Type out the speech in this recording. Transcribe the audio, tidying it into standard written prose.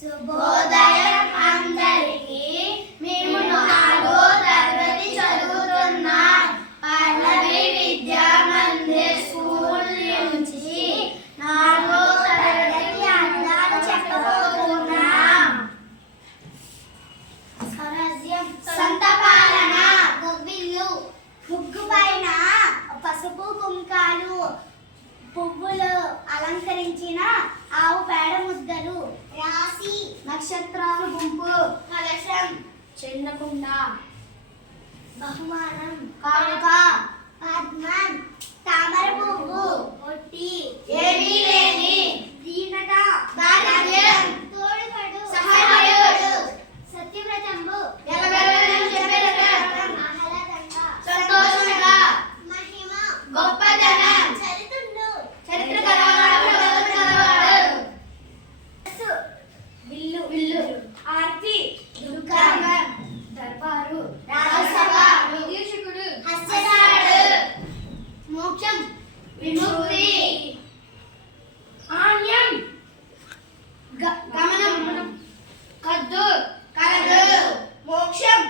శుభోదయం అందరికీ. మేము 4వ తరగతి చదువుతున్నాం. పల్లవి విద్యా మందిర్ స్కూల్ నుంచి 4వ తరగతి అందాలు చెప్పబోతున్నాం. స్వరాజ్యం, సంతపాలన, గొబ్బిళ్ళు, ముగ్గు పైన పసుపు కుంకాలు, పువ్వులు అలంకరించిన ఆవు పేడ ముద్దలు, రాశి నక్షత్రాలు గుంపు, కలశం, చిన్నకుండ, బహుమానం, కానుక, పద్మం, తామర పువ్వు, ఒట్టి, ఏమీ లేని, దీనత, దారిద్ర్యం, తోడుపడు, సహాయపడు, సత్యవ్రతంబు, ఆహ్లాదంగా, సంతోషంగా, మహిమ, గొప్పదనం, విల్లు, ఆర్తి, దుర్గాంగం, దర్బారు, రాజసభ, విదూషకుడు, హస్యసాడు, మోక్షం, విముక్తి, ఆన్యం, గమనం, కద్దు, కలదు, మోక్షం.